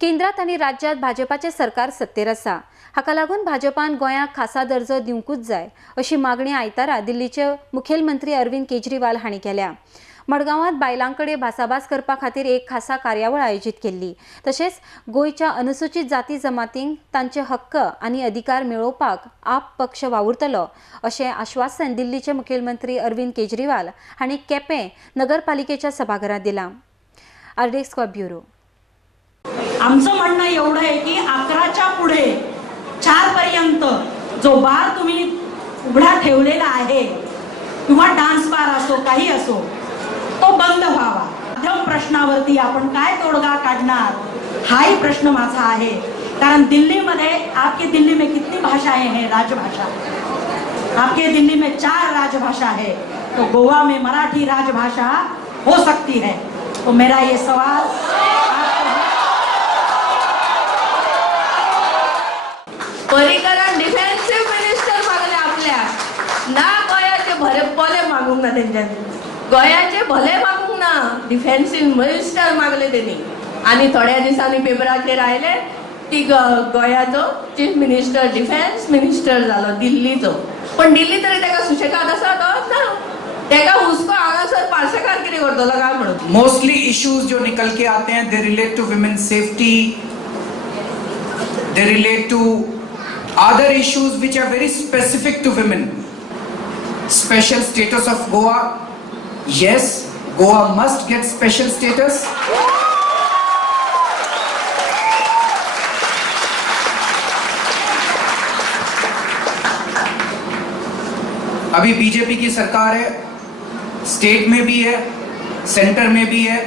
केंद्रात आणि राज्यात भाजपाचे सरकार सत्तेर आसा। हाका लागून भाजपान गोंयाक खासा दर्जो दिवंकूच जाय अशी मागणी आयतारा दिल्लीचे मुखेलमंत्री अरविंद केजरीवाल हांणी केल्या। मडगांवांत बायलांकडे भासाभास करपा खातीर एक खासा कार्यावळ आयोजीत केल्ली। तशेंच गोंयच्या अनुसूचित जाती जमातींक तांचे हक्क आनी अधिकार मेळोवपाक आप पक्ष वावुरतलो अशें आश्वासन दिल्लीचे मुखेलमंत्री अरविंद केजरीवाल हांणी केपें नगरपालिकेच्या सभाघरांत दिलां। आरडेस्क ब्युरो। आमचं म्हणणं एवढं आहे की 11च्या पुढे 4 पर्यंत जो बार तुम्ही उघडा ठेवलेला आहे किंवा डान्स बार असो काही असो तो बंद व्हावा। मध्यम प्रश्नावरती आपण काय तोडगा काढणार हाही प्रश्न माझा आहे। कारण दिल्लीमध्ये आपके दिल्ली में कितनी भाषाएं हैं? राजभाषा। आपके दिल्ली में 4 राजभाषा है, तो गोवा में मराठी राजभाषा हो सकती है। तो मेरा ये सवाल पर्रीकरान डिफेन्सिव मिनिस्टर मागले आपल्या ना गोयाचे भले मागूंक ना तेंच्यांनी गोयाचे भले मागूंक ना डिफेन्सिव मिनिस्टर मागले त्यांनी आणि थोड्या दिसांनी पेपराचेर आयले ती गोयाचो चीफ मिनिस्टर डिफेन्स मिनिस्टर जालो दिल्लीचो। पण दिल्ली तरी तेका सुशेगाद आसा तो ना तेका हुस्को हांगासर पार्शेकार कितें करतलो काय म्हणून। मोस्टली इश्यूज जो निकल के आते हैं they relate to women safety, they relate to other issues which are very specific to women. Special status of Goa. Yes, Goa must get special status. अभी बीजेपी की सरकार है, स्टेट में भी है, सेंटर में भी है।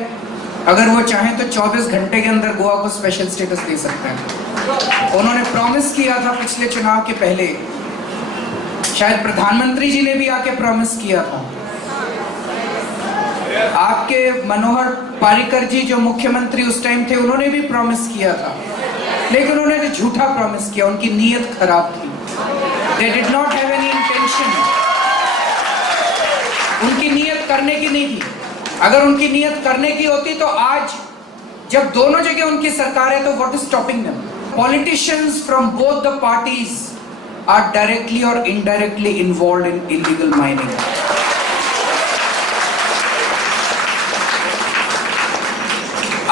अगर वो चाहें तो 24 घंटे के अंदर गोवा को स्पेशल स्टेटस दे सकते हैं। उन्होंने प्रॉमिस किया था पिछले चुनाव के पहले, शायद प्रधानमंत्री जी ने भी आके प्रॉमिस किया था। आपके मनोहर पारिकर जी जो मुख्यमंत्री उस टाइम थे उन्होंने भी प्रॉमिस किया था, लेकिन उन्होंने झूठा प्रॉमिस किया। उनकी नीयत खराब थी। They did not have any intention. उनकी नीयत करने की नहीं थी। अगर उनकी नीयत करने की होती तो आज जब दोनों जगह उनकी सरकार है तो what is stopping them? Politicians from both the parties are directly or indirectly involved in illegal mining.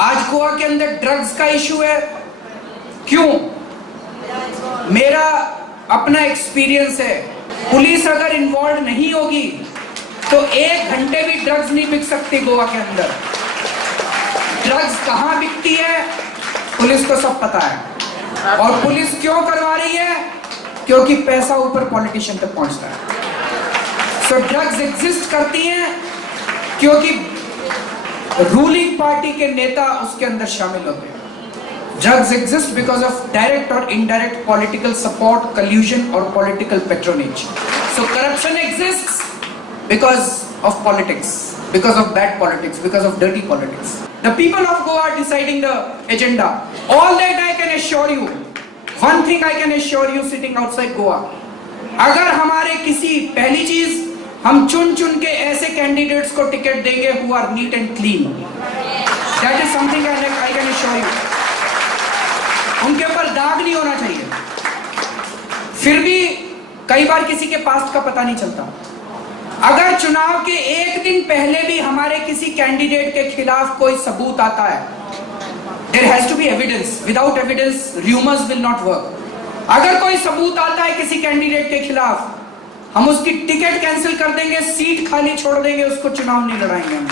आज गोवा के अंदर ड्रग्स का इशू है। क्यों? मेरा अपना एक्सपीरियंस है, पुलिस अगर इन्वॉल्व नहीं होगी तो 1 घंटे भी ड्रग्स नहीं बिक सकती गोवा के अंदर। ड्रग्स कहां बिकती है पुलिस को सब पता है। और पुलिस क्यों करवा रही है? क्योंकि पैसा ऊपर पॉलिटिशियन तक पहुंचता है। सो ड्रग्स एग्जिस्ट करती हैं क्योंकि रूलिंग पार्टी के नेता उसके अंदर शामिल होते हैं। Drugs exist because of direct और इनडायरेक्ट पॉलिटिकल सपोर्ट, कल्यूजन और political patronage. So corruption exists because of politics, because of bad politics, because of dirty politics. The people of Goa are deciding the agenda. All that I can assure you, one thing I can assure you sitting outside Goa, अगर हमारे किसी पहली चीज हम चुन के ऐसे candidates को टिकट देंगे who are neat and clean. That is something I can assure you. उनके ऊपर दाग नहीं होना चाहिए। फिर भी कई बार किसी के पास्ट का पता नहीं चलता। अगर चुनाव के 1 दिन पहले भी हमारे किसी कैंडिडेट के खिलाफ कोई सबूत आता है, there has to be evidence. Without evidence, rumors will not work. अगर कोई सबूत आता है किसी कैंडिडेट के खिलाफ, हम उसकी टिकट कैंसिल कर देंगे, सीट खाली छोड़ देंगे, उसको चुनाव नहीं लड़ाएंगे हम।